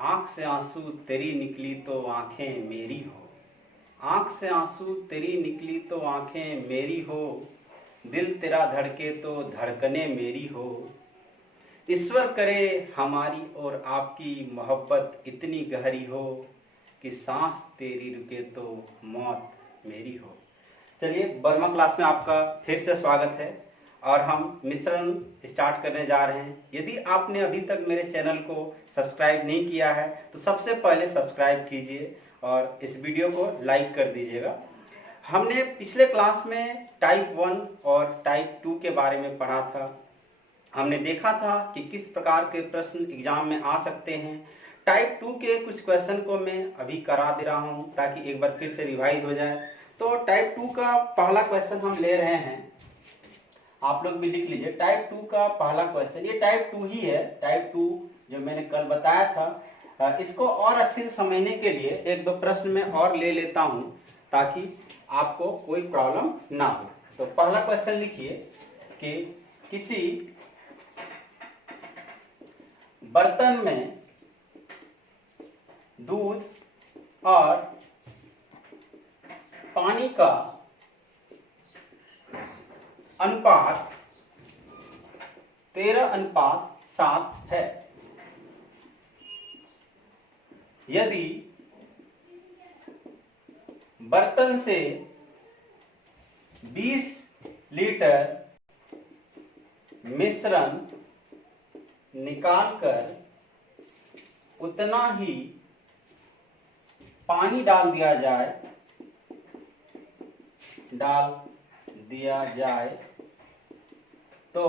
आंख से आंसू तेरी निकली तो आंखें मेरी हो। आंख से आंसू तेरी निकली तो आंखें मेरी हो। दिल तेरा धड़के तो धड़कने मेरी हो। ईश्वर करे हमारी और आपकी मोहब्बत इतनी गहरी हो कि सांस तेरी रुके तो मौत मेरी हो। चलिए, वर्मा क्लास में आपका फिर से स्वागत है और हम मिश्रण स्टार्ट करने जा रहे हैं। यदि आपने अभी तक मेरे चैनल को सब्सक्राइब नहीं किया है तो सबसे पहले सब्सक्राइब कीजिए और इस वीडियो को लाइक कर दीजिएगा। हमने पिछले क्लास में टाइप 1 और टाइप 2 के बारे में पढ़ा था। हमने देखा था कि किस प्रकार के प्रश्न एग्जाम में आ सकते हैं। टाइप 2 के कुछ क्वेश्चन को मैं अभी करा दे रहा हूं ताकि एक बार फिर से रिवाइज हो जाए। तो टाइप 2 का पहला क्वेश्चन हम ले रहे हैं, आप लोग भी लिख लीजिए। टाइप 2 का पहला क्वेश्चन, ये टाइप 2 ही है। टाइप 2 जो मैंने कल बताया था, इसको और अच्छे से समझने के लिए एक दो प्रश्न में और ले लेता हूं ताकि आपको कोई प्रॉब्लम ना हो। तो पहला क्वेश्चन लिखिए कि किसी बर्तन में दूध और पानी का अनुपात 13:7 है। यदि बर्तन से 20 लीटर मिश्रण निकालकर उतना ही पानी डाल दिया जाए तो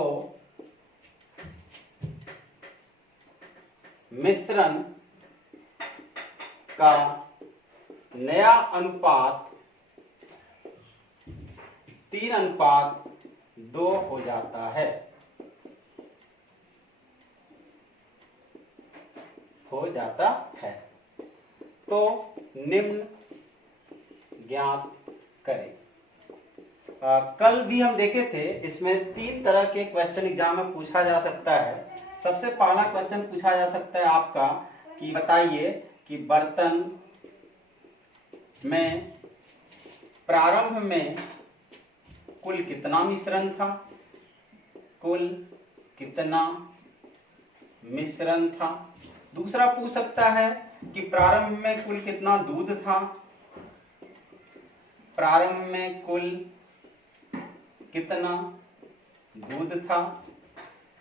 मिश्रण का नया अनुपात 3:2 हो जाता है। तो निम्न ज्ञात करें। कल भी हम देखे थे, इसमें 3 तरह के क्वेश्चन एग्जाम में पूछा जा सकता है। सबसे पहला क्वेश्चन पूछा जा सकता है आपका कि बताइए कि बर्तन में प्रारंभ में कुल कितना मिश्रण था। दूसरा पूछ सकता है कि प्रारंभ में कुल कितना दूध था।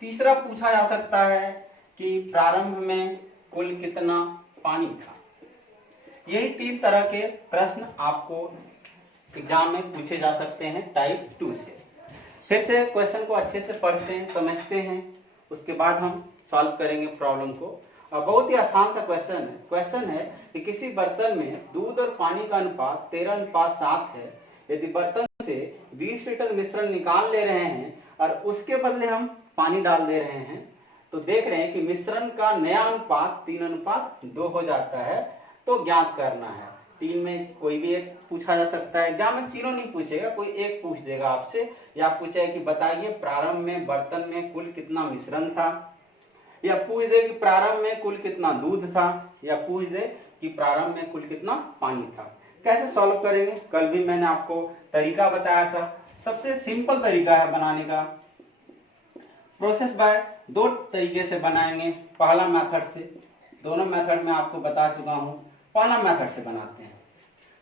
तीसरा पूछा जा सकता है कि प्रारंभ में कुल कितना पानी था। यही 3 तरह के प्रश्न आपको एग्जाम में पूछे जा सकते हैं टाइप 2 से। फिर से क्वेश्चन को अच्छे से पढ़ते हैं, समझते हैं, उसके बाद हम सॉल्व करेंगे प्रॉब्लम को। और बहुत ही आसान सा क्वेश्चन है कि किसी बर्तन में दूध और पानी का अनुपात 13:7 है। यदि बर्तन से 20 लीटर मिश्रण निकाल ले रहे हैं और उसके बदले हम पानी डाल दे रहे हैं तो देख रहे हैं कि मिश्रण का नया अनुपात 3:2 हो जाता है। तो ज्ञात करना है। 3 में कोई भी एक पूछा जा सकता है। एग्जाम में तीनों नहीं पूछेगा, कोई एक पूछ देगा आपसे, या पूछेगा कि बताइए प्रारंभ में बर्तन में कुल कितना मिश्रण था, या पूछ दे कि प्रारंभ में कुल कितना दूध था, या पूछ दे कि प्रारंभ में कुल कितना पानी था। कैसे सॉल्व करेंगे, कल भी मैंने आपको तरीका बताया था। सबसे सिंपल तरीका है बनाने का। प्रोसेस बाय 2 तरीके से बनाएंगे। पहला मेथड से, दोनों मेथड में आपको बता चुका हूं। पहला मेथड से बनाते हैं।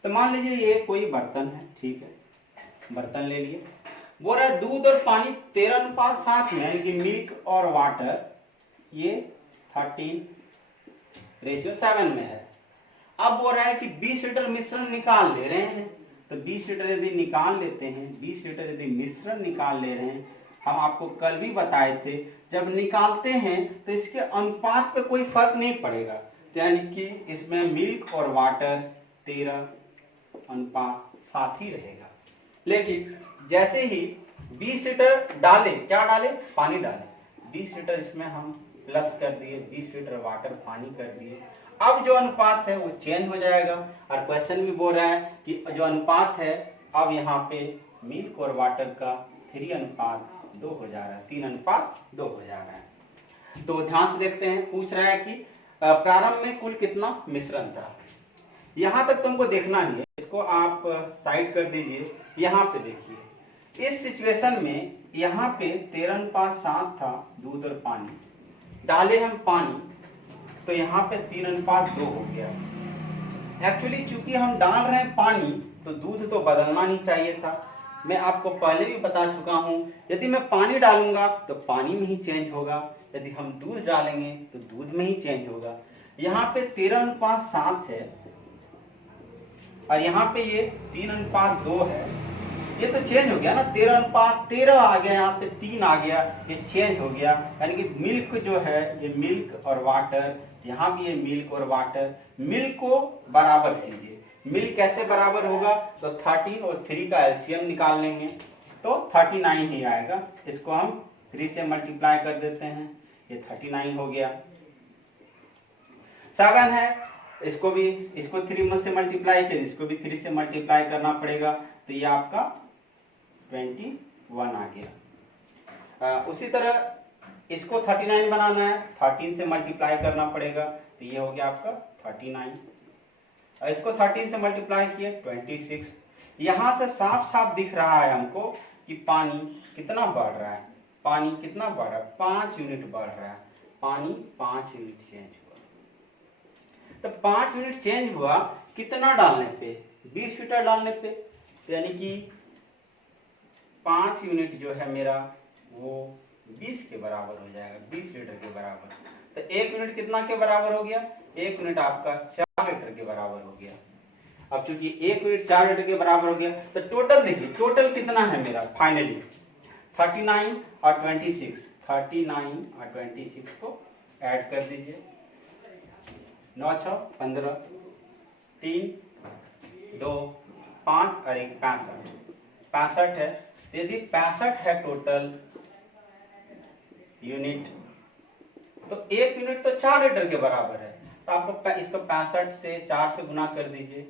तो मान लीजिए ये कोई बर्तन है, ठीक है, बर्तन ले लिए। बोल रहा है दूध और पानी 13:7 में, यानी कि मिल्क और वाटर ये 13:7 में है। अब बोल रहा है कि 20 लीटर मिश्रण निकाल ले रहे हैं। तो 20 लीटर यदि निकाल लेते हैं, 20 लीटर यदि मिश्रण निकाल ले रहे हैं, हम आपको कल भी बताए थे, जब निकालते हैं तो इसके अनुपात पे कोई फर्क नहीं पड़ेगा। तो यानी कि इसमें मिल्क और वाटर 13:7 ही रहेगा। लेकिन जैसे ही 20 लीटर डाले, क्या डाले, पानी डाले, 20 लीटर इसमें हम प्लस कर दिए, 20 लीटर वाटर पानी कर दिए। अब जो अनुपात है वो चेंज हो जाएगा। और क्वेश्चन भी बोल रहा है कि जो अनुपात है अब यहाँ पे मिल्क और वाटर का 3:2 हो जा रहा है, 3:2 हो जा रहा है। तो ध्यान से देखते हैं, पूछ रहा है कि प्रारंभ में कुल कितना मिश्रण था। यहां तक तुमको देखना ही है, इसको आप साइड कर दीजिए। यहाँ पे देखिए, इस सिचुएशन में यहाँ पे 13:7 था दूध और पानी, डाले हम पानी तो यहाँ पे 3:2 हो गया। एक्चुअली चूंकि हम डाल रहे हैं पानी तो दूध तो बदलना नहीं चाहिए था। मैं आपको पहले भी बता चुका हूं, यदि मैं पानी डालूंगा तो पानी में ही चेंज होगा, यदि हम दूध डालेंगे तो दूध में ही चेंज होगा। यहाँ पे 13:7 है और यहाँ पे ये 3:2 है, ये तो चेंज हो गया ना। 13:13 आ गया, यहाँ पे 3 आ गया, ये चेंज हो गया। यानी कि मिल्क जो है, ये मिल्क और वाटर, यहाँ भी ये मिल्क और वाटर, मिल्क को बराबर कीजिए। मिल्क कैसे बराबर होगा, तो 13 और 3 का एलसीएम निकाल लेंगे तो 39 ही आएगा। इसको हम 3 से मल्टीप्लाई कर देते हैं, ये 39 हो गया। 7 है, इसको 3 से मल्टीप्लाई किया, इसको भी 3 से मल्टीप्लाई करना पड़ेगा, तो ये आपका 21 आ गया। उसी तरह इसको 39 बनाना है, 13 से मल्टीप्लाई करना पड़ेगा, तो ये हो गया आपका 39। इसको 13 से मल्टीप्लाई किए 26। यहां से साफ साफ दिख रहा है हमको कि पानी कितना बढ़ रहा है, पानी कितना बढ़ रहा है, 5 यूनिट बढ़ रहा है। पानी 5 यूनिट चेंज हुआ, तो 5 यूनिट चेंज हुआ कितना डालने पे, 20 लीटर डालने पे, तो यानी कि 5 यूनिट जो है मेरा वो 20 के बराबर हो जाएगा, 20 लीटर के बराबर। तो 1 यूनिट कितना के बराबर हो गया, 1 यूनिट आपका 4 लीटर के बराबर हो गया। अब चूंकि 1 यूनिट 4 लीटर के बराबर हो गया, तो टोटल देखिए, टोटल कितना है मेरा फाइनली 39 और 26, 39 और 26 को ऐड कर दीजिए। 9 6 15, 3 2 5 और 1 65, 65 है। यदि 65 है टोटल यूनिट, तो 1 यूनिट तो 4 लीटर के बराबर है, तो आपको इसको 65 से 4 से गुना कर दीजिए,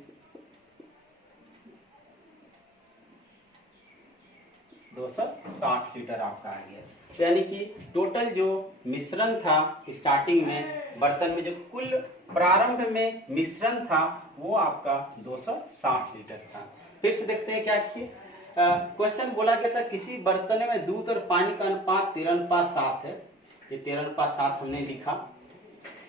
260 लीटर आपका आ गया। यानी कि टोटल जो मिश्रण था स्टार्टिंग में बर्तन में, जो कुल प्रारंभ में मिश्रण था वो आपका 260 लीटर था। फिर से देखते हैं क्या किए। क्वेश्चन बोला गया था किसी बर्तन में दूध और पानी का अनुपात 13:7 है, ये 13:7 हमने लिखा।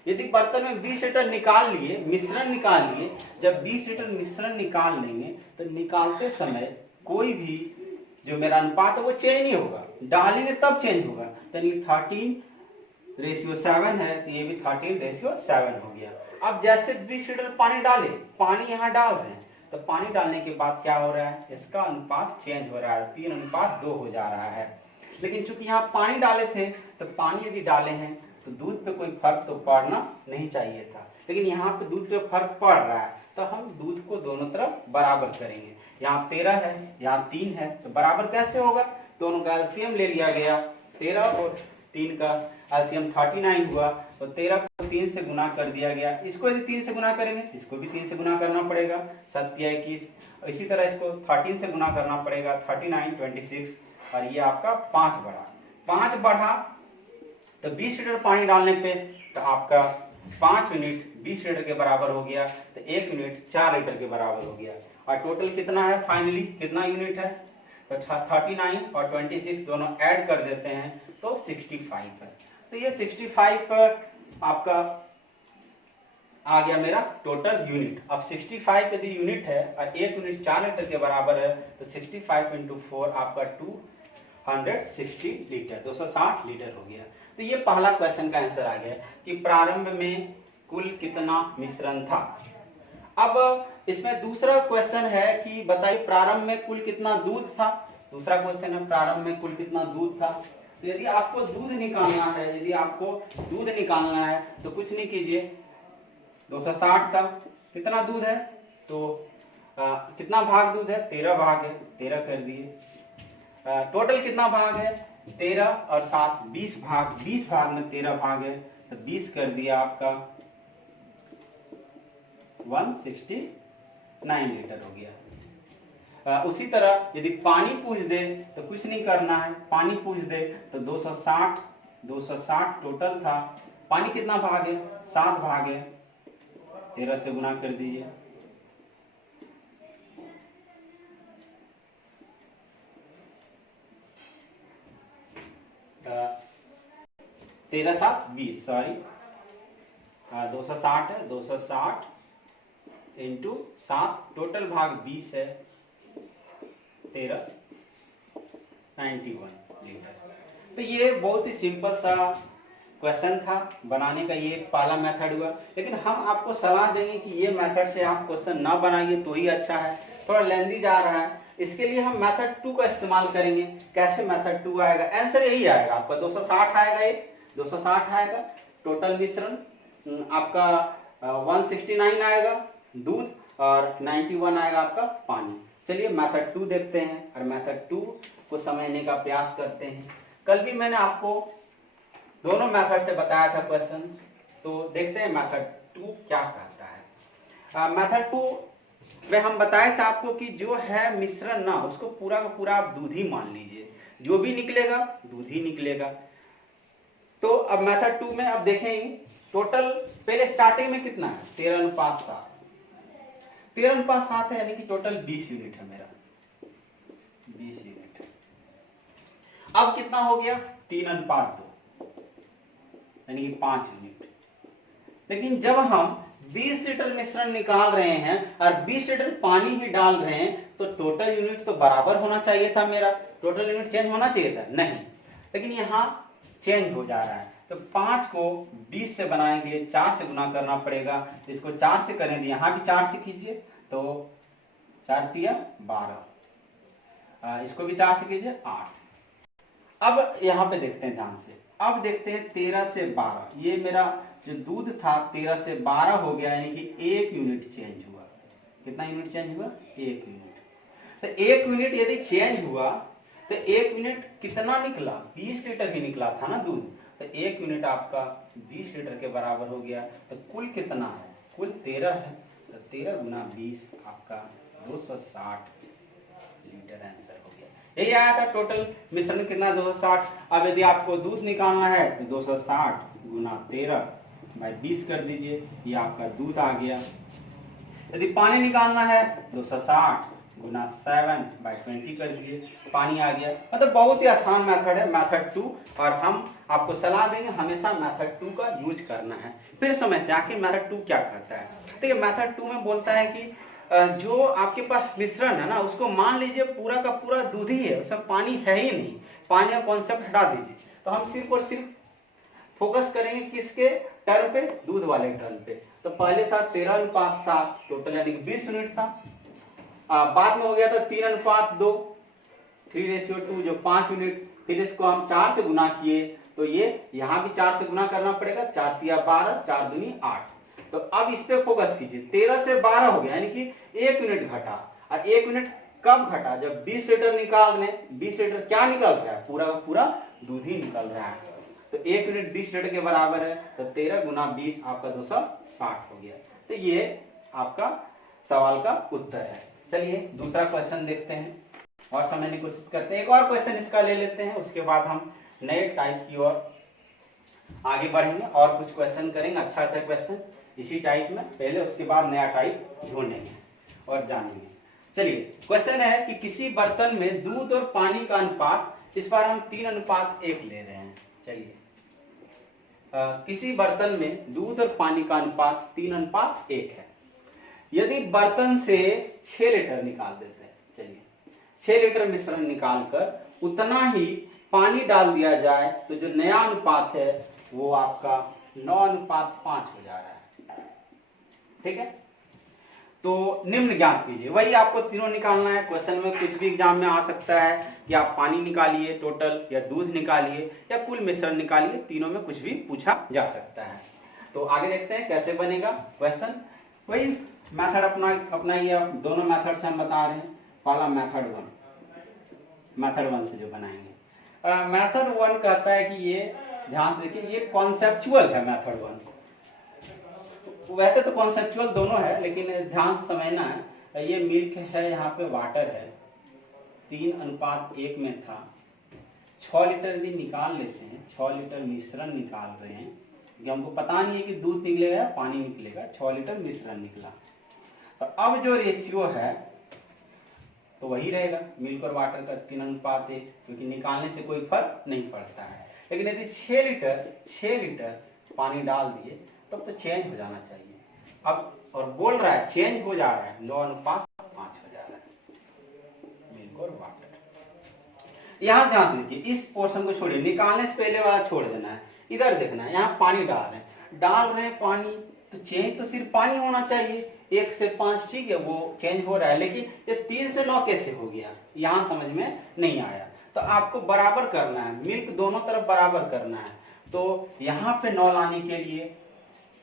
यदि बर्तन में 20 लीटर निकाल लिए, मिश्रण निकाल लिए, जब 20 लीटर मिश्रण निकाल लेंगे तो निकालते समय कोई भी जो मेरा अनुपात है वो चेंज नहीं होगा, डालेंगे तब चेंज होगा। यानी 13:7 है, तो ये भी 13:7 हो गया। अब जैसे 20 लीटर पानी डाले, पानी यहाँ डाल रहे हैं, तो पानी डालने के बाद क्या हो रहा है, इसका अनुपात चेंज हो रहा है, 3:2 हो जा रहा है। लेकिन चूंकि यहाँ पानी डाले थे, तो पानी यदि डाले हैं तो दूध पे कोई फर्क तो पड़ना नहीं चाहिए था, लेकिन यहाँ पे दूध पे फर्क पड़ रहा है, तो हम दूध को दोनों तरफ बराबर करेंगे। यहाँ 13 है, यहाँ 3 है, तो बराबर कैसे होगा, दोनों का एलसीएम ले लिया गया, 13 और 3 का एलसीएम 39 हुआ, तो 13 को 3 से गुना कर दिया गया। इसको यदि 3 से गुना करेंगे, इसको भी 3 से गुना करना पड़ेगा, 7 या 21। इसी तरह इसको 13 से गुना करना पड़ेगा, 39 26, और ये आपका 5 बढ़ा, 5 बढ़ा तो 20 लीटर पानी डालने पे तो आपका 5 यूनिट 20 लीटर के बराबर हो गया, तो 1 यूनिट 4 लीटर के बराबर हो गया। और टोटल कितना है, फाइनली कितना यूनिट है, तो 39 और 26 दोनों ऐड कर देते हैं तो 65 है। तो ये 65 आपका आ गया मेरा टोटल यूनिट। अब 65 यदि यूनिट है और 1 यूनिट 4 लीटर के बराबर है, तो 65 × 4 आपका 260 लीटर, 260 लीटर हो गया। तो ये पहला क्वेश्चन का आंसर आ गया कि प्रारंभ में कुल कितना मिश्रण था। अब इसमें दूसरा क्वेश्चन है कि बताइए प्रारंभ में कुल कितना दूध था। दूसरा क्वेश्चन है प्रारंभ में कुल कितना दूध था। तो यदि आपको दूध निकालना है, यदि आपको दूध निकालना है तो कुछ नहीं कीजिए, 260 था, कितना दूध है, तो कितना भाग दूध है, 13 भाग है, 13 कर दिए। टोटल कितना भाग है, 13 और 7 20 भाग, 20 भाग में 13 भाग है, तो 20 कर दिया आपका 169 लीटर हो गया। उसी तरह यदि पानी पूछ दे तो कुछ नहीं करना है, पानी पूछ दे तो 260 टोटल था, पानी कितना भाग है? 7 भाग है, 13 से गुना कर दीजिए। 13 7 20, सॉरी 260 है, 260 इंटू 7, टोटल भाग 20 है, 13 91 लीटर। तो ये बहुत ही सिंपल सा क्वेश्चन था, बनाने का ये पहला मेथड हुआ। लेकिन हम आपको सलाह देंगे कि ये मेथड से आप क्वेश्चन ना बनाइए तो ही अच्छा है, थोड़ा लेंदी जा रहा है। इसके लिए हम मेथड 2 का इस्तेमाल करेंगे। कैसे मेथड 2 आएगा? आंसर यही आएगा आपका, 260 आएगा, ये 260 आएगा टोटल मिश्रण आपका, 169 आएगा दूध और 91 आएगा आपका पानी। चलिए मेथड 2 देखते हैं और मेथड 2 को समझने का प्रयास करते हैं। कल भी मैंने आपको दोनों मेथड से बताया था क्वेश्चन, तो देखते हैं मेथड 2 क्या कहता है। मेथड 2 में हम बताए थे आपको कि जो है मिश्रण ना, उसको पूरा का पूरा आप दूध ही मान लीजिए, जो भी निकलेगा दूध ही निकलेगा। तो अब मेथड 2 में अब देखेंगे टोटल, पहले स्टार्टिंग में कितना है? 13:7, 13:7 है, यानी कि टोटल 20 यूनिट है मेरा, 20 यूनिट। अब कितना हो गया? 3:2, यानी कि 5 यूनिट। लेकिन जब हम 20 लीटर मिश्रण निकाल रहे हैं और 20 लीटर पानी ही डाल रहे हैं, तो टोटल यूनिट तो बराबर होना चाहिए था मेरा, टोटल यूनिट चेंज होना चाहिए था, नहीं। लेकिन यहाँ चेंज हो जा रहा है, तो 5 को 20 से बनाने के लिए 4 से गुना करना पड़ेगा। इसको 4 से करें, यहाँ भी 4 से कीजिए तो 4 तिया 12, इसको भी 4 से कीजिए 8। अब यहाँ पे देखते हैं ध्यान से, अब देखते हैं 13 से 12, ये मेरा जो दूध था 13 से 12 हो गया, यानी कि 1 यूनिट चेंज हुआ। कितना यूनिट चेंज हुआ? 1 यूनिट। तो 1 यूनिट यदि चेंज हुआ तो 1 यूनिट कितना निकला? 20 लीटर ही निकला था ना दूध, तो 1 यूनिट आपका 20 लीटर के बराबर हो गया। तो कुल कितना है? कुल 13 है, तो 13 गुना 20 आपका 260 लीटर आंसर हो गया। यही आया था टोटल मिश्रण कितना? 260। अब यदि आपको दूध निकालना है तो 260 गुना 13 बाई 20 कर दीजिए, ये आपका दूध आ गया। यदि पानी निकालना है 260 गुना 7 बाई 20 कर दीजिए, पानी आ गया। मतलब बहुत ही आसान मेथड है मेथड 2, और हम आपको सलाह देंगे हमेशा मेथड 2 का यूज करना है। फिर समझते हैं आखिर मेथड 2 क्या कहता है। देखिए मेथड 2 में बोलता है कि जो आपके पास मिश्रण है ना, उसको मान लीजिए पूरा का पूरा दूध ही है, उसमें पानी है ही नहीं, पानी का कॉन्सेप्ट हटा दीजिए। तो हम सिर्फ और सिर्फ फोकस करेंगे किसके टर्म पे? दूध वाले टर्म पे। तो पहले था 13:7 टोटल, यानी कि 20 यूनिट था। बाद में हो गया था 3:2, 3:2 जो 5 यूनिट। फिर इसको हम 4 से गुना किए, तो ये यहाँ भी 4 से गुना करना पड़ेगा, 4 तिया 12, 4 दूनी 8। तो अब इस पे फोकस कीजिए, 13 से 12 हो गया, यानी कि 1 यूनिट घटा। और 1 यूनिट कब घटा? जब 20 लीटर निकाल लें। 20 लीटर क्या निकल रहा है? पूरा पूरा दूध ही निकल रहा है। तो 1 यूनिट 20 लीटर के बराबर है, तो 13 गुना 20 आपका 260 हो गया। तो ये आपका सवाल का उत्तर है। चलिए दूसरा क्वेश्चन देखते हैं और समझने की कोशिश करते हैं। एक और क्वेश्चन इसका ले लेते हैं, उसके बाद हम नए टाइप की ओर आगे बढ़ेंगे और कुछ क्वेश्चन करेंगे, अच्छा क्वेश्चन इसी टाइप में पहले, उसके बाद नया टाइप ढूंढेंगे और जानेंगे। चलिए क्वेश्चन है कि किसी बर्तन में दूध और पानी का अनुपात, इस बार हम 3:1 ले रहे हैं। चलिए किसी बर्तन में दूध और पानी का अनुपात 3:1 है। यदि बर्तन से 6 लीटर निकाल देते हैं, चलिए 6 लीटर मिश्रण निकालकर उतना ही पानी डाल दिया जाए, तो जो नया अनुपात है वो आपका 9:5 हो जा रहा है। ठीक है, तो निम्न ज्ञात कीजिए। वही आपको तीनों निकालना है। क्वेश्चन में कुछ भी एग्जाम में आ सकता है कि आप पानी निकालिए टोटल, या दूध निकालिए, या कुल मिश्रण निकालिए, तीनों में कुछ भी पूछा जा सकता है। तो आगे देखते हैं कैसे बनेगा क्वेश्चन। वही मेथड अपनाइए, दोनों मेथड से हम बता रहे हैं। पहला मेथड 1 से जो बनाएंगे। मेथड 1 कहता है कि ये ध्यान से देखिए, ये कॉन्सेप्चुअल है मेथड 1। वैसे तो कॉन्सेप्चुअल दोनों है, लेकिन ध्यान से समझना है। ये मिल्क है, यहाँ पे वाटर है, 3:1 में था। 6 लीटर यदि निकाल लेते हैं, 6 लीटर मिश्रण निकाल रहे हैं, क्योंकि हमको पता नहीं है कि दूध निकलेगा या पानी निकलेगा। 6 लीटर मिश्रण निकला। तो अब जो रेशियो है तो वही रहेगा, मिल्क और वाटर का 3:1, क्योंकि निकालने से कोई फर्क नहीं पड़ता है। लेकिन यदि 6 लीटर पानी डाल दिए तब तो चेंज हो जाना चाहिए। अब और बोल रहा है चेंज हो जा रहा है, 9:5 हो जा रहा है मिल्क और वाटर। यहां ध्यान दीजिए, इस पोर्शन को छोड़िए, निकालने से पहले वाला छोड़ देना है। इधर देखना है, यहाँ पानी डाल रहे हैं पानी, तो चेंज तो सिर्फ पानी होना चाहिए। 1 से 5 ठीक है, वो चेंज हो रहा है, लेकिन ये 3 से 9 कैसे हो गया, यहाँ समझ में नहीं आया। तो आपको बराबर करना है, मिल्क दोनों तरफ बराबर करना है। तो यहाँ पे 9 लाने के लिए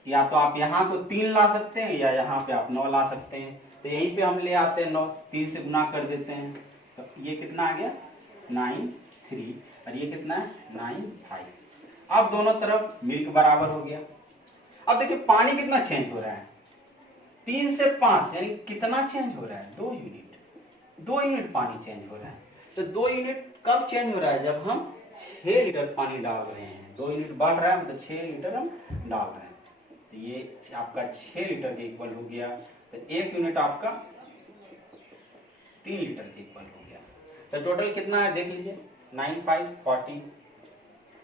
या तो आप यहाँ को 3 ला सकते हैं या यहाँ पे आप 9 ला सकते हैं। तो यहीं पे हम ले आते हैं 9, 3 से गुना कर देते हैं। तो ये कितना आ गया 9 3, और ये कितना है 9 5। अब दोनों तरफ मिल्क बराबर हो गया। अब देखिए पानी कितना चेंज हो रहा है, 3 से 5, यानी कितना चेंज हो रहा है 2 यूनिट। 2 यूनिट पानी चेंज हो रहा है। तो 2 यूनिट कब चेंज हो रहा है, जब हम 6 लीटर पानी डाल रहे हैं। 2 यूनिट बढ़ रहा है मतलब 6 लीटर हम डाल रहे हैं। तो ये आपका 6 लीटर के इक्वल हो गया। तो 1 यूनिट आपका 3 लीटर के इक्वल हो गया। तो टोटल कितना है देख लीजिए, 9 5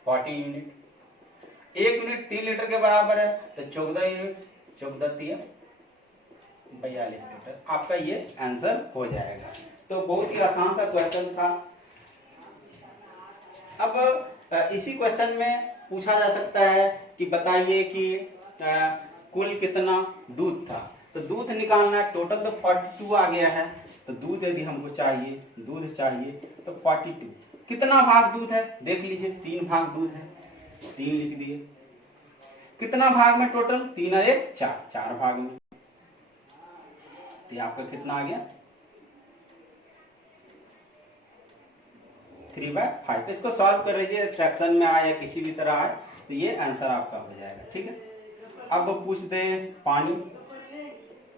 40 यूनिट। 1 यूनिट 3 लीटर के बराबर है, तो 14 यूनिट, 14 3 42 लीटर। आपका ये आंसर हो जाएगा। तो बहुत ही आसान सा क्वेश्चन था। अब इसी क्वेश्चन में पूछा जा सकता है कि बताइए कि कुल कितना दूध था। तो दूध निकालना है, टोटल तो 42 आ गया है। तो दूध यदि हमको चाहिए, दूध चाहिए तो 42 कितना भाग दूध है देख लीजिए, 3 भाग दूध है, 3 लिख दिए। कितना भाग में टोटल, 3 और 1 4, 4 भाग में। तो आपका कितना आ गया 3/5। इसको सॉल्व कर लीजिए, फ्रैक्शन में आए या किसी भी तरह आए, तो ये आंसर आपका हो जाएगा। ठीक है, अब पूछ दे पानी,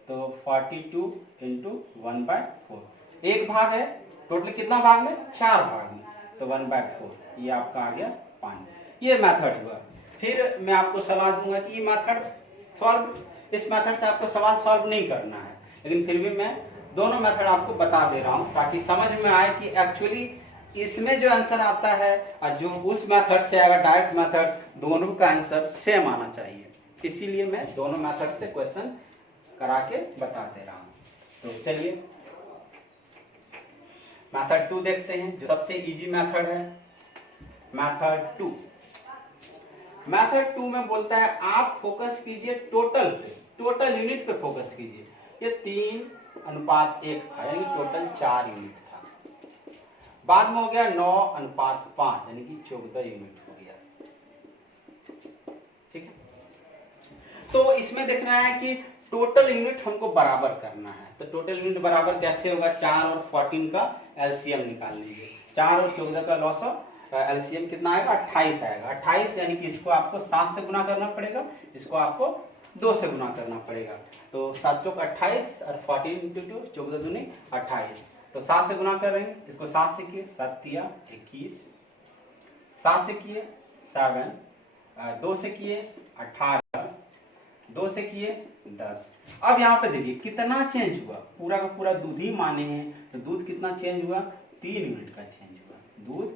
तो 42 इंटू 1/4, 1 भाग है, टोटल कितना भाग में 4 भाग में, तो 1/4 ये आपका आ गया पानी। ये मेथड हुआ। फिर मैं आपको सलाह दूंगा कि ये मेथड सॉल्व, इस मेथड से आपको सवाल सॉल्व नहीं करना है, लेकिन फिर भी मैं दोनों मेथड आपको बता दे रहा हूं ताकि समझ में आए कि एक्चुअली इसमें जो आंसर आता है और जो उस मेथड से आएगा डायरेक्ट मेथड, दोनों का आंसर सेम आना चाहिए। इसीलिए मैं दोनों मेथड से क्वेश्चन करा के बता दे रहा हूं। तो चलिए मेथड 2 देखते हैं, जो सबसे इजी मेथड है। मेथड 2 में बोलता है आप फोकस कीजिए टोटल पे, टोटल यूनिट पे फोकस कीजिए। ये 3:1 था, यानी टोटल 4 यूनिट था। बाद में हो गया 9:5, यानी कि 14 यूनिट हो गया। ठीक है, तो इसमें देखना है कि टोटल यूनिट हमको बराबर करना है। तो टोटल यूनिट बराबर कैसे होगा, 4 और 14 का एलसीएम निकाल लीजिए। 4 और 14 का लॉस ऑफ एलसीएम कितना आएगा 28 आएगा। 28 यानी कि इसको आपको 7 से गुना करना पड़ेगा, इसको आपको 2 से गुना करना पड़ेगा। तो 7 चौक 28 और 14 इंटू 2, 14 दूनी 28। तो 7 से गुना कर रहे हैं, इसको 7 से किए 7 तिया 21, 7 से किए 7, 2 से किए 18, 2 से किए 10। अब यहाँ पे देखिए कितना चेंज हुआ, पूरा का पूरा दूध ही माने हैं, तो दूध कितना चेंज हुआ 3 यूनिट का चेंज हुआ, दूध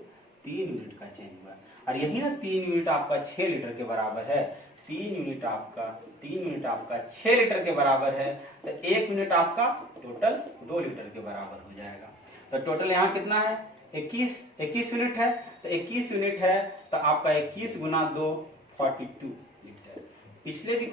3 यूनिट का चेंज हुआ। और यही ना 3 यूनिट आपका 6 लीटर के बराबर है। 3 यूनिट आपका 6 लीटर के बराबर है, तो 1 यूनिट आपका टोटल 2 लीटर के बराबर हो जाएगा। तो टोटल यहाँ कितना है 21 यूनिट है। तो 21 यूनिट है, तो आपका 21 गुना 2 42 लीटर। पिछले भी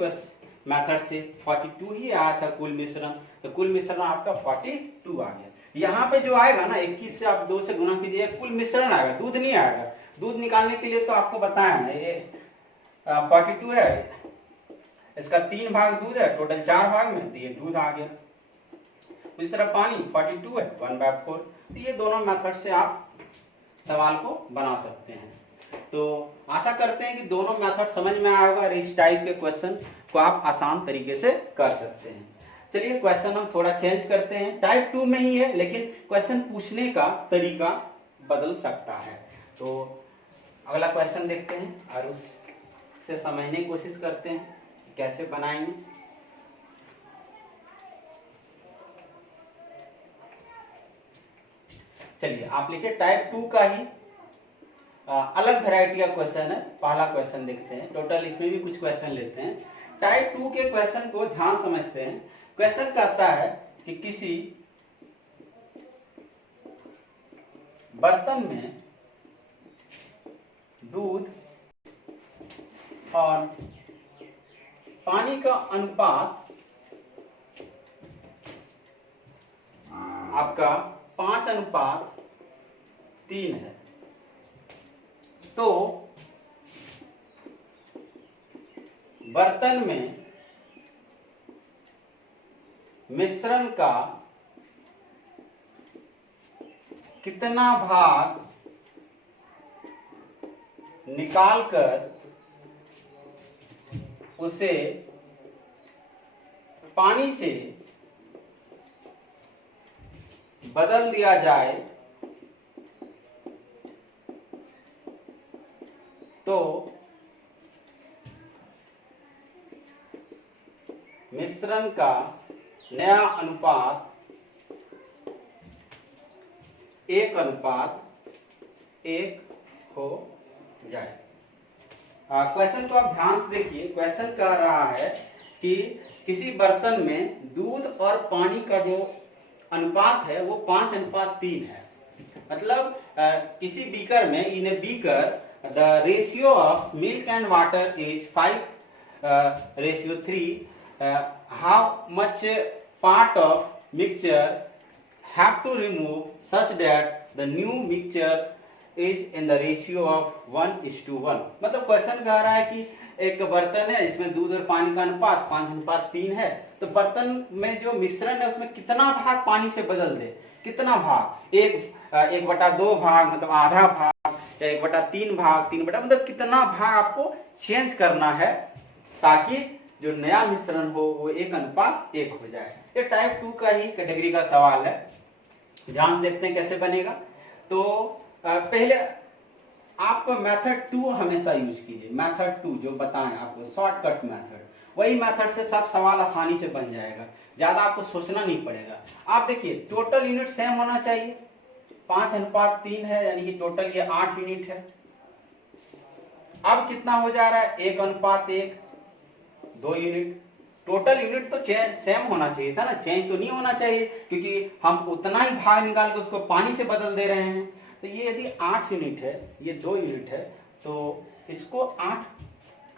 मेथड से 42 ही आया था कुल मिश्रण, तो कुल मिश्रण आपका 42 आ गया। यहाँ पे जो आएगा ना 21 से आप 2 से गुना कीजिए, कुल मिश्रण आएगा, दूध नहीं आएगा। दूध निकालने के लिए तो आपको बताया ना, ये 42 है, इसका 3 भाग दूध है, टोटल 4 भाग में, तो ये दूध आ गया। इस तरह पानी 42 है 1/4। तो ये दोनों मेथड से आप सवाल को बना सकते हैं। तो आशा करते हैं कि दोनों मेथड समझ में आया होगा और इस टाइप के क्वेश्चन को आप आसान तरीके से कर सकते हैं। चलिए क्वेश्चन हम थोड़ा चेंज करते हैं, टाइप 2 में ही है, लेकिन क्वेश्चन पूछने का तरीका बदल सकता है। तो अगला क्वेश्चन देखते हैं और उस से समझने की कोशिश करते हैं कैसे बनाएंगे। चलिए आप लिखिए टाइप 2 का ही अलग वैरायटी का क्वेश्चन है। पहला क्वेश्चन देखते हैं, टोटल इसमें भी कुछ क्वेश्चन लेते हैं। टाइप 2 के क्वेश्चन को ध्यान समझते हैं। क्वेश्चन कहता है कि किसी बर्तन में दूध और पानी का अनुपात आपका 5:3 है। तो बर्तन में मिश्रण का कितना भाग निकालकर उसे पानी से बदल दिया जाए तो मिश्रण का नया अनुपात 1:1 हो जाए। क्वेश्चन को आप ध्यान से देखिए। क्वेश्चन कह रहा है कि किसी बर्तन में दूध और पानी का जो अनुपात है वो 5:3 है। मतलब किसी बीकर में, in a beaker the ratio of milk and water is 5:3. How much part of mixture have to remove such that the new mixture is in the ratio of 1:1? मतलब क्वेश्चन कह रहा है कि एक बर्तन है जिसमें दूध और पानी का अनुपात 5:3 है। तो बर्तन में जो मिश्रण है उसमें कितना भाग पानी से बदल दे, कितना भाग, 1/2 भाग मतलब आधा भाग, या 1/3 भाग, 3 मतलब कितना भाग आपको चेंज करना है ताकि जो नया मिश्रण हो वो 1:1 हो जाए। ये टाइप 2 का ही कैटेगरी का सवाल है। ध्यान देखते हैं कैसे बनेगा। तो पहले आप मेथड 2 हमेशा यूज कीजिए। मेथड 2 जो बताएं आपको, शॉर्टकट मेथड, वही मेथड से सब सवाल आसानी से बन जाएगा, ज्यादा आपको सोचना नहीं पड़ेगा। आप देखिए टोटल यूनिट सेम होना चाहिए। 5:3 है यानी कि टोटल ये 8 यूनिट है। अब कितना हो जा रहा है, 1:1, 2 यूनिट। टोटल यूनिट तो सेम होना चाहिए था ना, चेंज तो नहीं होना चाहिए, क्योंकि हम उतना ही भाग निकाल के उसको पानी से बदल दे रहे हैं। तो ये यदि 8 यूनिट है, ये 2 यूनिट है, तो इसको 8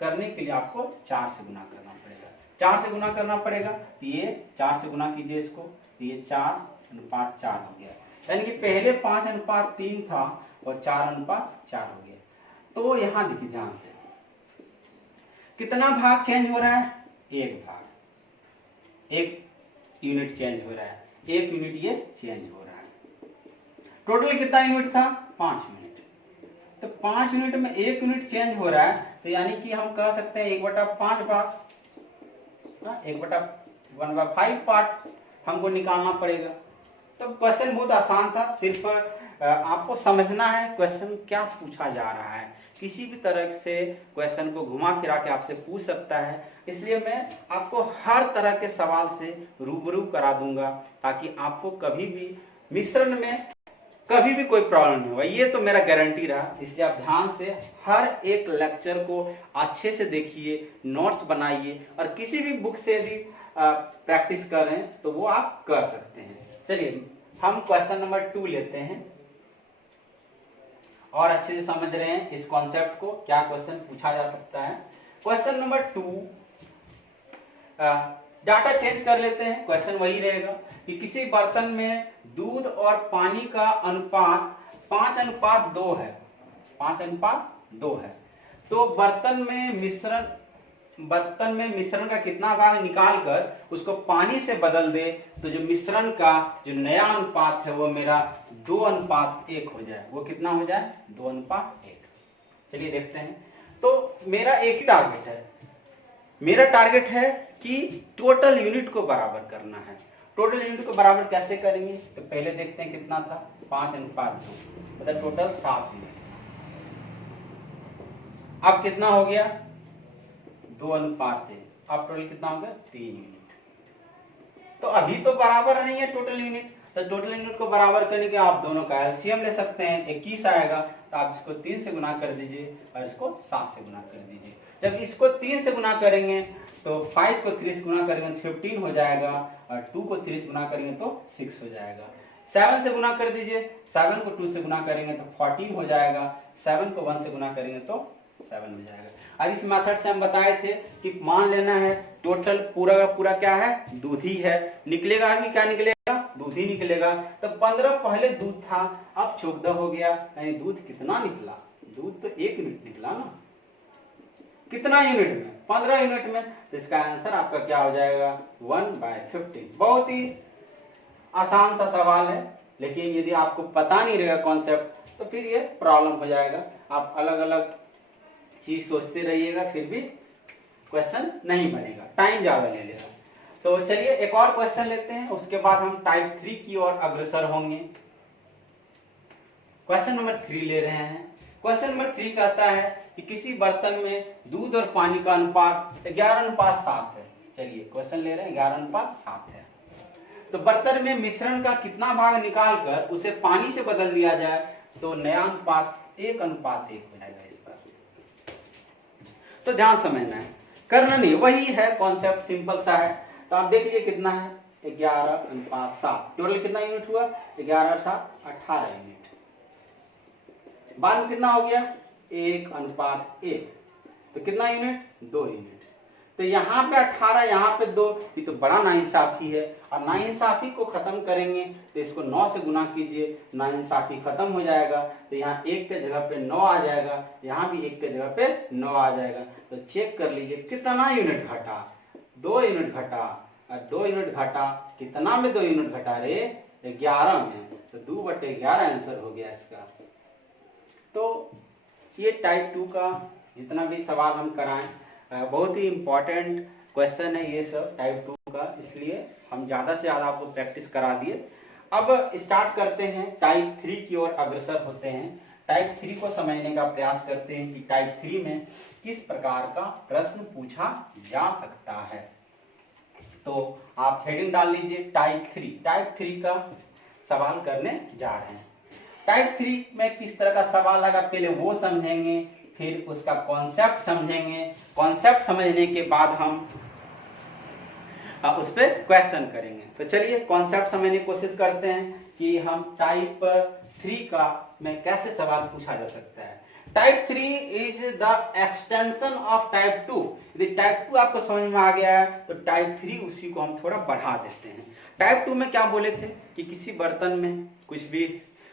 करने के लिए आपको 4 से गुना करना पड़ेगा। 4 से गुना करना पड़ेगा, तो ये 4 से गुना कीजिए इसको, तो ये 4:4 हो गया। यानी कि पहले 5:3 था और 4:4 हो गया। तो यहां देखिए ध्यान से, कितना भाग चेंज हो रहा है, 1 भाग, 1 यूनिट चेंज हो रहा है, 1 यूनिट ये चेंज हो रहा है। टोटल कितना यूनिट था, 5 यूनिट। तो 5 यूनिट में 1 यूनिट चेंज हो रहा है, तो यानी कि हम कह सकते हैं 1/5 भाग, 1/5 पार्ट हमको निकालना पड़ेगा। तो क्वेश्चन बहुत आसान था, सिर्फ आपको समझना है क्वेश्चन क्या पूछा जा रहा है। किसी भी तरह से क्वेश्चन को घुमा फिरा के आपसे पूछ सकता है, इसलिए मैं आपको हर तरह के सवाल से रूबरू करा दूंगा ताकि आपको कभी भी मिश्रण में कभी भी कोई प्रॉब्लम नहीं होगा। ये तो मेरा गारंटी रहा। इसलिए आप ध्यान से हर एक लेक्चर को अच्छे से देखिए, नोट्स बनाइए, और किसी भी बुक से यदि प्रैक्टिस करें तो वो आप कर सकते हैं। चलिए हम क्वेश्चन नंबर 2 लेते हैं और अच्छे से समझ रहे हैं इस कॉन्सेप्ट को, क्या क्वेश्चन पूछा जा सकता है। क्वेश्चन नंबर 2, डाटा चेंज कर लेते हैं। क्वेश्चन वही रहेगा कि किसी बर्तन में दूध और पानी का अनुपात 5:2 है, 5:2 है। तो बर्तन में मिश्रण का कितना भाग निकाल कर उसको पानी से बदल दे तो जो मिश्रण का जो नया अनुपात है वो मेरा 2:1 हो जाए। वो कितना हो जाए, 2:1। चलिए देखते हैं। तो मेरा एक ही टारगेट है, मेरा टारगेट है कि टोटल यूनिट को बराबर करना है। टोटल यूनिट को बराबर कैसे करेंगे, तो पहले देखते हैं कितना था, 5:2, मतलब टोटल 7 यूनिट। अब कितना हो गया, 2:3। अब टोटल कितना हो गया 3 यूनिट। तो अभी तो बराबर नहीं है टोटल यूनिट, तो टोटल यूनिट को बराबर करने के आप दोनों का एलसीएम ले सकते हैं, 21 आएगा। तो आप इसको 3 से गुना कर दीजिए और इसको 7 से गुना कर दीजिए। जब इसको 3 से गुना करेंगे तो 5 को 3 से गुना करेंगे तो 15 हो जाएगा, और 2 को 3 से गुना करेंगे तो 6 हो जाएगा। 7 से गुना कर दीजिए, 7 को 2 से गुना करेंगे तो 14 हो जाएगा, 7 को 1 से गुना करेंगे तो 7 हो जाएगा। और इस मेथड से हम बताए थे कि मान लेना है टोटल पूरा का पूरा क्या है, दूध ही है, निकलेगा भी क्या निकलेगा, दूध ही निकलेगा। तो 15 पहले दूध था, अब 14 हो गया, यानी दूध कितना निकला, दूध तो 1 यूनिट निकला ना, कितना यूनिट में, 15 यूनिट में। तो इसका आंसर आपका क्या हो जाएगा 1/15। बहुत ही आसान सा सवाल है, लेकिन यदि आपको पता नहीं रहेगा कॉन्सेप्ट तो फिर ये प्रॉब्लम हो जाएगा। आप अलग अलग चीज सोचते रहिएगा फिर भी क्वेश्चन नहीं बनेगा, टाइम ज्यादा ले लेगा। तो चलिए एक और क्वेश्चन लेते हैं, उसके बाद हम टाइप 3 की ओर अग्रसर होंगे। क्वेश्चन नंबर 3 ले रहे हैं। क्वेश्चन नंबर 3 कहता है कि किसी बर्तन में दूध और पानी का अनुपात 11:7 है। चलिए क्वेश्चन ले रहे हैं, 11:7 है। तो बर्तन में मिश्रण का कितना भाग निकालकर उसे पानी से बदल दिया जाए तो नया अनुपात 1:1 हो जाएगा। इस पर तो ध्यान समझना है, करना नहीं, वही है कॉन्सेप्ट, सिंपल सा है। तो आप देख लीजिए कितना है 11:7। टोटल कितना यूनिट हुआ 11/7 18 यूनिट। बाद में कितना हो गया 1:1। तो कितना यूनिट 2 यूनिट। तो यहाँ पे 18, यहाँ पे 2, ये तो बड़ा नाइंसाफी है। और नाइंसाफी को खत्म करेंगे तो इसको 9 से गुना कीजिए, नाइंसाफी खत्म हो जाएगा। तो यहाँ 1 के जगह पे 9 आ जाएगा, यहाँ भी 1 के जगह पे 9 आ जाएगा। तो चेक कर लीजिए कितना यूनिट घटा, 2 यूनिट घटा, और 2 यूनिट घटा, कितना में 2 यूनिट घटा रे 11 में। तो 2/11 आंसर हो गया इसका। तो ये टाइप 2 का जितना भी सवाल हम कराएं, बहुत ही इंपॉर्टेंट क्वेश्चन है ये सब टाइप 2 का, इसलिए हम ज्यादा से ज्यादा आपको प्रैक्टिस करा दिए। अब स्टार्ट करते हैं, टाइप 3 की ओर अग्रसर होते हैं। टाइप 3 को समझने का प्रयास करते हैं कि टाइप 3 में किस प्रकार का प्रश्न पूछा जा सकता है। तो आप हेडिंग डाल लीजिए टाइप 3। टाइप 3 का सवाल करने जा रहे हैं। टाइप 3 में किस तरह का सवाल आएगा पहले वो समझेंगे, फिर उसका कॉन्सेप्ट समझेंगे। कॉन्सेप्ट समझने के बाद हम उस पर क्वेश्चन करेंगे। तो चलिए कॉन्सेप्ट समझने की कोशिश करते हैं कि हम टाइप 3 का में कैसे सवाल पूछा जा सकता है। Type 3 is the extension of type 2। यदि टाइप 2 आपको समझ में आ गया है तो टाइप 3 उसी को हम थोड़ा बढ़ा देते हैं। टाइप 2 में क्या बोले थे कि किसी बर्तन में कुछ भी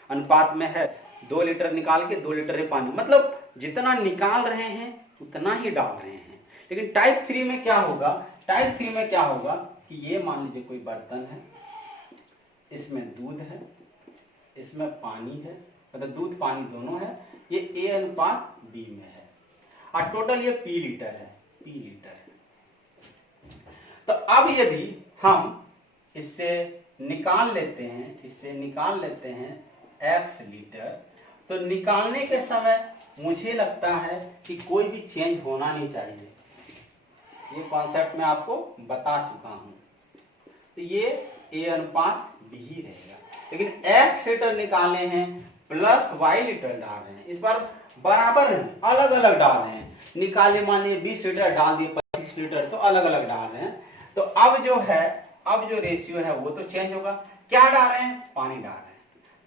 अनुपात में है, 2 लीटर निकाल के 2 लीटर पानी, मतलब जितना निकाल रहे हैं उतना ही डाल रहे हैं। लेकिन टाइप 3 में क्या होगा, टाइप 3 में क्या होगा कि ये मान लीजिए कोई बर्तन है, इसमें दूध है, इसमें पानी है, मतलब दूध पानी दोनों है, ये A/B में है, और टोटल ये P लीटर है, P लीटर है। तो अब यदि हम इससे निकाल लेते हैं, इससे निकाल लेते हैं X लीटर, तो निकालने के समय मुझे लगता है कि कोई भी चेंज होना नहीं चाहिए। ये कॉन्सेप्ट मैं आपको बता चुका हूं। तो ये A/B ही रहेगा। लेकिन X लीटर निकालने हैं प्लस Y लीटर डाल रहे हैं, इस बार बराबर अलग अलग डाल रहे हैं। निकाले मान लीजिए 20 लीटर डाल दिए, 25 लीटर, तो अलग अलग डाल रहे हैं। तो अब जो है, अब जो रेशियो है वो तो चेंज होगा। क्या डाल रहे हैं, पानी डाल रहे हैं।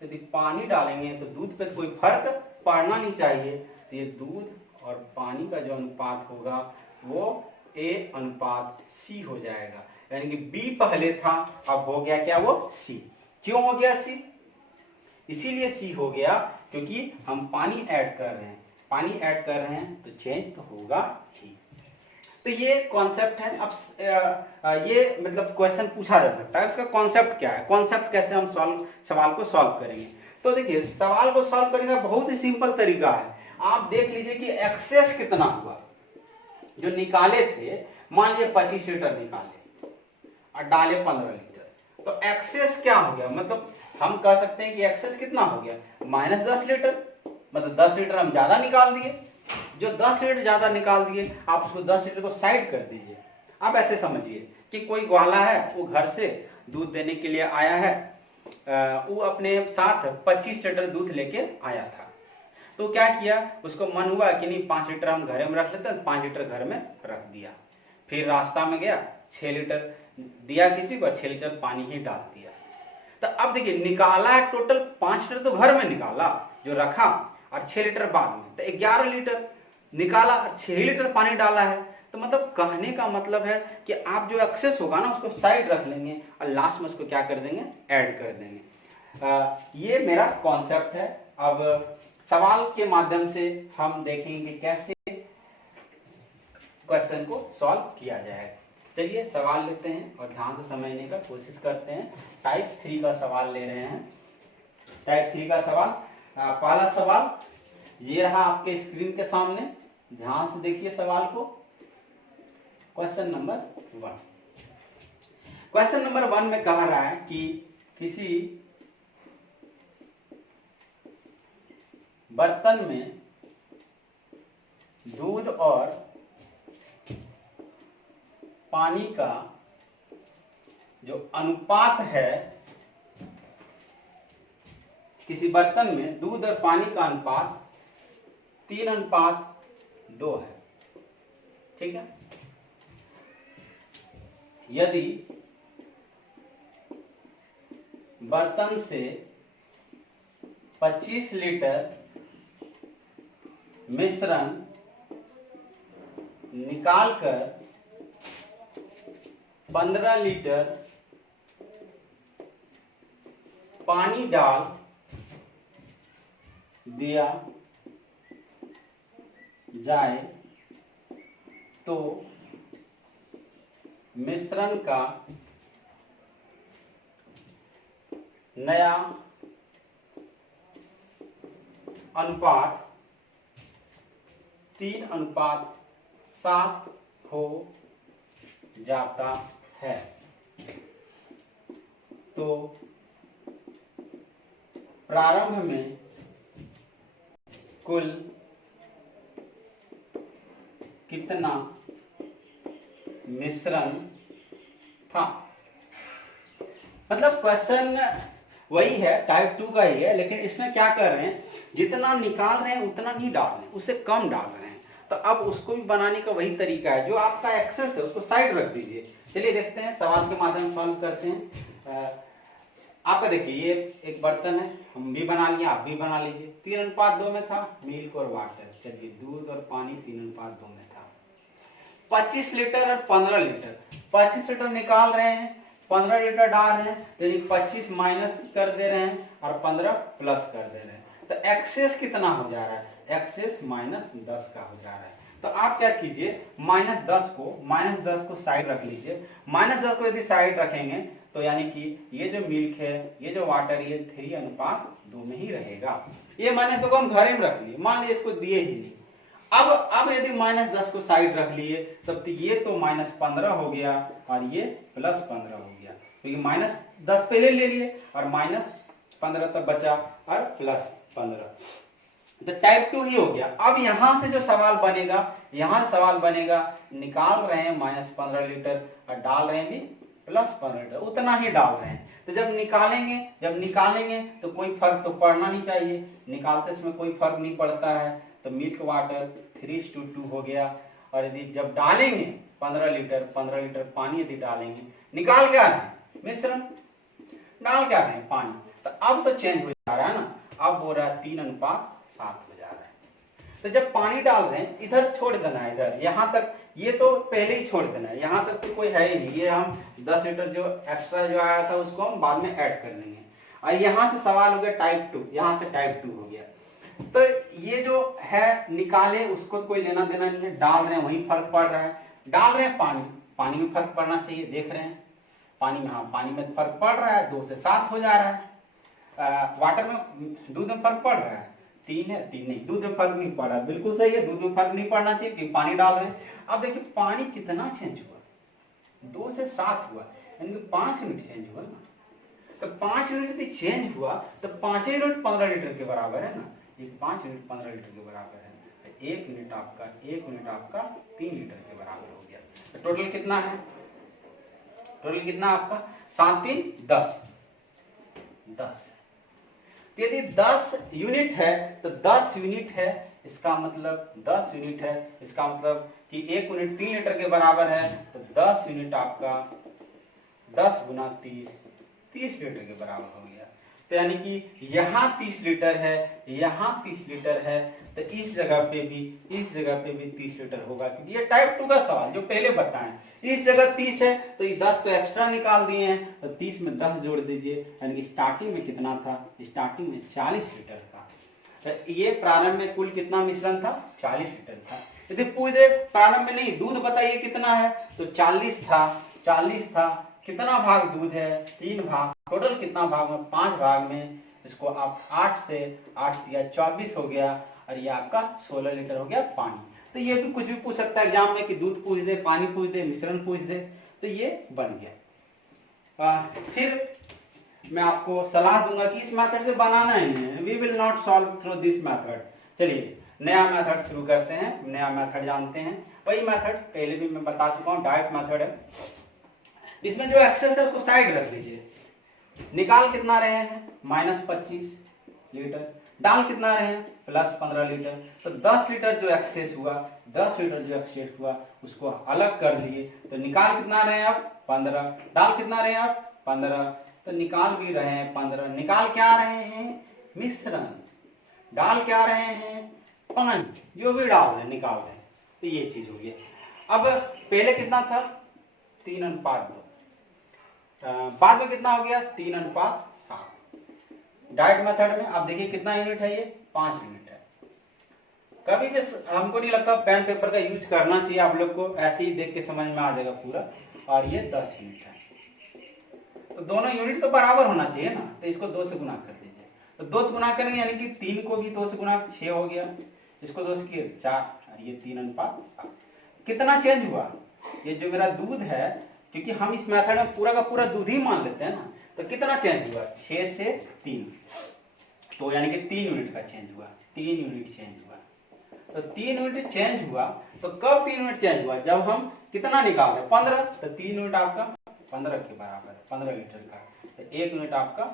यदि पानी डालेंगे तो दूध पे कोई फर्क पड़ना नहीं चाहिए। तो ये दूध और पानी का जो अनुपात होगा वो A/C हो जाएगा, यानी कि B पहले था, अब हो गया क्या वो C। क्यों हो गया C? इसीलिए C हो गया क्योंकि हम पानी ऐड कर रहे हैं, पानी ऐड कर रहे हैं तो चेंज तो होगा ही। तो ये कॉन्सेप्ट है। अब ये मतलब क्वेश्चन पूछा जा सकता है, इसका कॉन्सेप्ट क्या है, कॉन्सेप्ट कैसे हम सवाल को सॉल्व करेंगे। तो देखिए सवाल को सॉल्व करने का बहुत ही सिंपल तरीका है। आप देख लीजिए कि एक्सेस कितना हुआ, जो निकाले थे, मान लीजिए 25 लीटर निकाले और डाले 15 लीटर, तो एक्सेस क्या हो गया, मतलब हम कह सकते हैं कि एक्सेस कितना हो गया -10 लीटर, मतलब 10 लीटर हम ज्यादा निकाल दिए। जो 10 लीटर ज्यादा निकाल दिए आप उसको 10 लीटर को साइड कर दीजिए। अब ऐसे समझिए कि कोई ग्वाला है, वो घर से दूध देने के लिए आया है, वो अपने साथ 25 लीटर दूध लेके आया था। तो क्या किया, उसको मन हुआ कि नहीं 5 लीटर हम घर में रख लेते हैं, 5 लीटर घर में रख दिया। फिर रास्ता में गया, 6 लीटर दिया किसी को, 6 लीटर पानी ही डाल दिया। तो अब देखिए निकाला है टोटल 5 लीटर तो घर में निकाला जो रखा, और 6 लीटर बाद में, तो 11 लीटर निकाला और 6 लीटर पानी डाला है। तो मतलब कहने का मतलब है कि आप जो एक्सेस होगा ना उसको साइड रख लेंगे और लास्ट में उसको क्या कर देंगे, ऐड कर देंगे। ये मेरा कॉन्सेप्ट है। अब सवाल के माध्यम से हम देखेंगे कि कैसे क्वेश्चन को सॉल्व किया जाए। चलिए सवाल लेते हैं और ध्यान से समझने का कोशिश करते हैं। टाइप 3 का सवाल ले रहे हैं। टाइप 3 का सवाल, पहला सवाल ये रहा आपके स्क्रीन के सामने, ध्यान से देखिए सवाल को। क्वेश्चन नंबर 1, क्वेश्चन नंबर 1 में कह रहा है कि किसी बर्तन में दूध और पानी का जो अनुपात है, किसी बर्तन में दूध और पानी का अनुपात 3:2 है। ठीक है। यदि बर्तन से 25 लीटर मिश्रण निकालकर 15 लीटर पानी डाल दिया जाए तो मिश्रण का नया अनुपात 3:7 हो जाता है। तो प्रारंभ में कुल कितना मिश्रण था। मतलब क्वेश्चन वही है, टाइप 2 का ही है, लेकिन इसमें क्या कर रहे हैं, जितना निकाल रहे हैं उतना नहीं डाल रहे हैं, उससे कम डाल रहे हैं। तो अब उसको भी बनाने का वही तरीका है, जो आपका एक्सेस है उसको साइड रख दीजिए। चलिए देखते हैं, सवाल के माध्यम से सॉल्व करते हैं। आपका देखिए ये एक बर्तन है, हम भी बना लिए, आप भी बना लीजिए। 3:2 में था मिल्क और वाटर। चलिए दूध और पानी 3:2 में था। 25 लीटर और 15 लीटर, 25 लीटर निकाल रहे हैं, 15 लीटर डाल रहे हैं, यानी 25 माइनस कर दे रहे हैं और 15 प्लस कर दे रहे हैं। तो एक्सेस कितना हो जा रहा है, एक्सेस -10 का हो जा रहा है। तो आप क्या कीजिए, -10 को साइड रख लीजिए। -10 को यदि साइड रखेंगे तो यानी कि ये जो मिल्क है, ये जो वाटर, ये 3:2 में ही रहेगा। ये माइनस को हम घर में रख लिए, मान लीजिए इसको दिए ही नहीं। अब यदि -10 को साइड रख लिए तब तो ये तो -15 हो गया और ये +15 हो गया, क्योंकि -10 पहले ले लिए और -15 तक बचा और +15। तो टाइप 2 ही हो गया। अब यहां से जो सवाल बनेगा, यहां सवाल बनेगा, निकाल रहे हैं -15 लीटर और डाल रहे हैं भी +15 लीटर, उतना ही डाल रहे हैं। तो जब निकालेंगे तो कोई फर्क तो पड़ना नहीं चाहिए, निकालते समय कोई फर्क नहीं पड़ता है। तो मिल्क वाटर 3:2 हो गया। और यदि जब डालेंगे 15 लीटर पानी यदि डालेंगे, निकाल क्या रहे हैं मिश्रण, डाल क्या रहे हैं पानी। तो अब तो चेंज हो जा रहा है ना, अब हो रहा है 3:7 हो जा रहा है। तो जब पानी डाल रहे हैं, इधर छोड़ देना है, इधर यहां तक ये तो पहले ही छोड़ देना है, यहां तक तो कोई है ही नहीं। ये हम 10 लीटर जो एक्स्ट्रा जो आया था उसको हम बाद में ऐड कर लेंगे। और यहां से सवाल हो गया टाइप 2, यहां से टाइप 2 हो गया। तो ये जो है निकाले उसको कोई लेना देना नहीं है, डाल रहे हैं वही फर्क पड़ रहा है। डाल रहे हैं पानी में फर्क पड़ना चाहिए, देख रहे हैं पानी में, हाँ पानी में फर्क पड़ रहा है, 2 से 7 हो जा रहा है। वाटर में, दूध में फर्क पड़ रहा है, 3 है, 3 नहीं, दूध में फर्क नहीं पड़ रहा, बिल्कुल सही है, दूध में फर्क नहीं पड़ना चाहिए क्योंकि पानी डाल रहे हैं। अब देखिए पानी कितना चेंज हुआ, 2 से 7 हुआ, यानी 5 यूनिट चेंज हुआ ना। तो 5 यूनिट यदि चेंज हुआ तो 5 यूनिट 15 लीटर के बराबर है ना, ये 5 यूनिट 15 लीटर के बराबर है। 1 यूनिट आपका 3 लीटर के बराबर हो गया। तो टोटल कितना है, टोटल कितना आपका 7 3 10। यदि 10 यूनिट है तो 10 यूनिट है, इसका मतलब 10 यूनिट है, इसका मतलब कि 1 यूनिट 3 लीटर के बराबर है, तो 10 यूनिट आपका 10 गुना 30 लीटर के बराबर हो गया। तो यानी कि यहाँ 30 लीटर है, यहाँ 30 लीटर है, तो इस जगह पे भी 30 लीटर होगा, क्योंकि ये टाइप 2 का सवाल जो पहले बताएं। इस जगह 30 है तो ये 10 तो एक्स्ट्रा निकाल दिए हैं, तो 30 में 10 जोड़ दीजिए, यानी कि स्टार्टिंग में कितना था, स्टार्टिंग में 40 लीटर था। तो ये प्रारंभ में कुल कितना मिश्रण था, 40 लीटर था। यदि पूछ दे प्रारंभ में नहीं, दूध बताइए कितना है, तो 40 था। कितना भाग दूध है, 3 भाग। टोटल कितना भाग में, 5 भाग में। इसको आप 8 से 8 दिया 24 हो गया, और ये आपका 16 लीटर हो गया पानी। तो ये भी कुछ भी पूछ सकता है एग्जाम में कि दूध पूछ दे, पानी पूछ दे, मिश्रण पूछ दे, तो ये बन गया। फिर मैं आपको सलाह दूंगा कि इस मेथड से बनाना ही नहीं है, we will not solve through this method. चलिए नया मेथड शुरू करते हैं, नया मेथड जानते हैं। वही मेथड पहले भी मैं बता चुका हूँ, डायरेक्ट मेथड है। इसमें जो एक्सेस है उसको साइड रख लीजिए। निकाल कितना रहे हैं, -25 लीटर, डाल कितना रहे हैं, +15 लीटर। तो 10 लीटर जो एक्सेस हुआ, उसको अलग कर दिए, तो निकाल कितना रहे हैं आप, 15, डाल कितना रहे हैं आप, 15, तो निकाल भी रहे हैं 15। निकाल क्या रहे हैं, मिश्रण, डाल क्या रहे हैं, पानी, जो भी डाल रहे निकाल रहे हैं। तो ये चीज हो गई। अब पहले कितना था, 3:2, बाद में कितना हो गया, 3:7। डायरेक्ट मेथड में आप देखिए कितना यूनिट है, ये 5 यूनिट है। कभी भी हमको नहीं लगता पेन पेपर का यूज करना चाहिए, आप लोग को ऐसे ही देख के समझ में आ जाएगा पूरा। और ये 10 यूनिट है, तो दोनों यूनिट तो बराबर होना चाहिए ना, तो इसको 2 से गुना कर दीजिए। तो 2 से गुना करेंगे यानी कि 3 को भी 2 से गुना, 6 हो गया, इसको 2 से किए 4, और ये 3:7। कितना चेंज हुआ, ये जो मेरा दूध है, क्योंकि हम इस मेथड में पूरा का पूरा दूध ही मान लेते हैं ना, तो कितना चेंज हुआ, 6 से 3, तो यानी कि 3 यूनिट का चेंज हुआ, 3 यूनिट चेंज हुआ। तो 3 यूनिट चेंज हुआ, तो कब 3 यूनिट चेंज हुआ, जब हम कितना निकाल रहे, 15, तो 3 यूनिट आपका 15 के बराबर, 15 लीटर का, तो 1 यूनिट आपका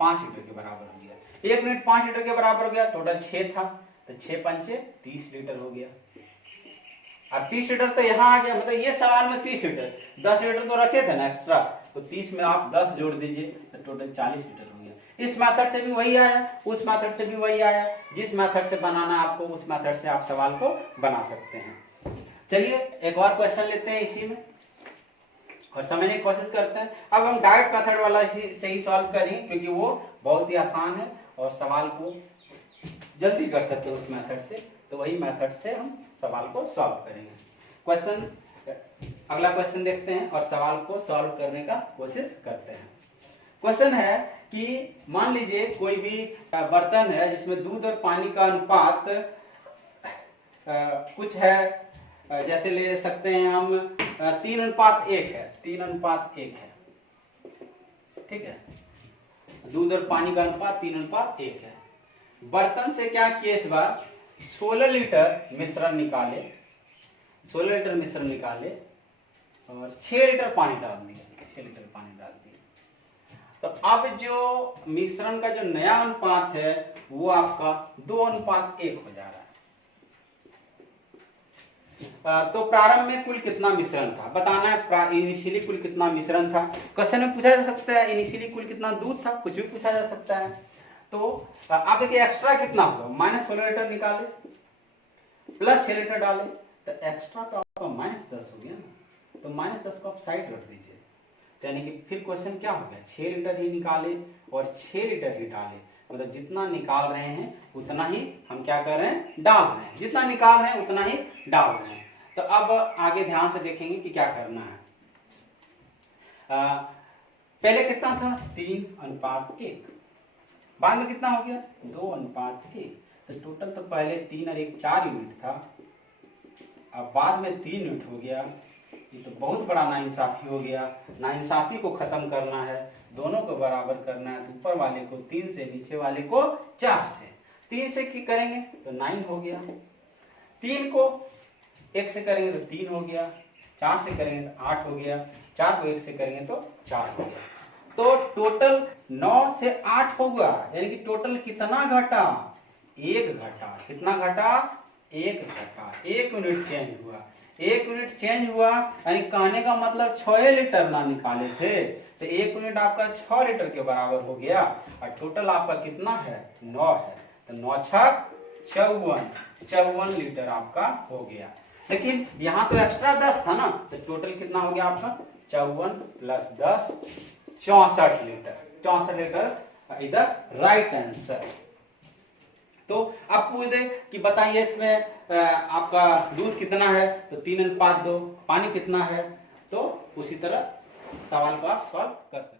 5 लीटर के बराबर हो गया। 1 यूनिट 5 लीटर के बराबर हो गया, टोटल 6 था, तो 6 पंचे 30 लीटर हो गया। अब 30 लीटर तो यहाँ आ गया, मतलब ये सवाल में 30 लीटर, 10 लीटर तो रखे थे ना एक्स्ट्रा, तो 30 में आप 10 जोड़ दीजिए, तो टोटल 40 लीटर हो गया। इस मेथड से भी वही आया, उस मेथड से भी वही आया। जिस मेथड से बनाना है आपको, उस मेथड से आप सवाल को बना सकते हैं। चलिए एक और क्वेश्चन लेते हैं इसी में और समझने की कोशिश करते हैं। अब हम डायरेक्ट मेथड वाला से ही सॉल्व करेंगे, क्योंकि वो बहुत ही आसान है और सवाल को जल्दी कर सकते हैं उस मेथड से। तो वही मेथड से हम सवाल को सॉल्व करेंगे। अगला क्वेश्चन देखते हैं और सवाल को सॉल्व करने का कोशिश करते हैं। क्वेश्चन है कि मान लीजिए कोई भी बर्तन है जिसमें दूध और पानी का अनुपात कुछ है, जैसे ले सकते हैं हम 3:1 है, 3:1 है, ठीक है। दूध और पानी का अनुपात 3:1 है। बर्तन से क्या किए इस बार, 16 लीटर मिश्रण निकाले, 16 लीटर मिश्रण निकाले और 6 लीटर पानी डाल दिए, 6 लीटर पानी डाल दिए। तो अब जो मिश्रण का जो नया अनुपात है वो आपका 2:1 हो जा रहा है। तो प्रारंभ में कुल कितना मिश्रण था बताना है, इनिशियली कुल कितना मिश्रण था। क्वेश्चन में पूछा जा सकता है इनिशियली कुल कितना दूध था, कुछ भी पूछा जा सकता है। तो आप देखिए एक्स्ट्रा कितना होगा, -16 लीटर निकाले प्लस 6 लीटर डाले, तो एक्स्ट्रा तो आपका -10 हो गया ना, तो -10 को आप साइड रख दीजिए। तो यानी कि फिर क्वेश्चन क्या हो गया, 6 लीटर ही निकाले और 6 लीटर ही डाले, मतलब जितना निकाल रहे हैं उतना ही हम क्या कर रहे हैं, डाल रहे हैं, जितना निकाल रहे हैं उतना ही डाल रहे हैं। तो अब आगे ध्यान से देखेंगे कि क्या करना है। पहले कितना था 3:1, बाद में कितना हो गया 2:1। तो टोटल तो पहले 3 और 1 4 यूनिट था, अब बाद में 3 यूनिट हो गया। ये तो बहुत बड़ा नाइंसाफी हो गया। नाइंसाफी को खत्म करना है, दोनों को बराबर करना है, तो ऊपर वाले को 3 से नीचे वाले को 4 से। 3 से की करेंगे तो 9 हो गया, 3 को 1 से करेंगे तो 3 हो गया, 4 से करेंगे तो 8 हो गया, 4 को 1 से करेंगे तो 4 हो गया। तो टोटल 9 से 8 होगा, यानी कि टोटल कितना घटा, 1 घटा। कितना घटा, 1 घटा, 1 यूनिट चेंज हुआ। 1 यूनिट चेंज हुआ यानी कहने का मतलब 6 लीटर ना निकाले थे, तो 1 यूनिट आपका 6 लीटर के बराबर हो गया, और टोटल आपका कितना है, 9 है। तो 9 छक 54 लीटर आपका हो गया। लेकिन यहाँ तो एक्स्ट्रा 10 था ना, तो टोटल कितना हो गया आपका, 54 प्लस 10 64 लीटर। 64 लीटर इधर राइट आंसर। तो आप पूछ दे कि बताइए इसमें आपका दूध कितना है, तो 3:2, पानी कितना है, तो उसी तरह सवाल को आप सॉल्व कर सकते हैं।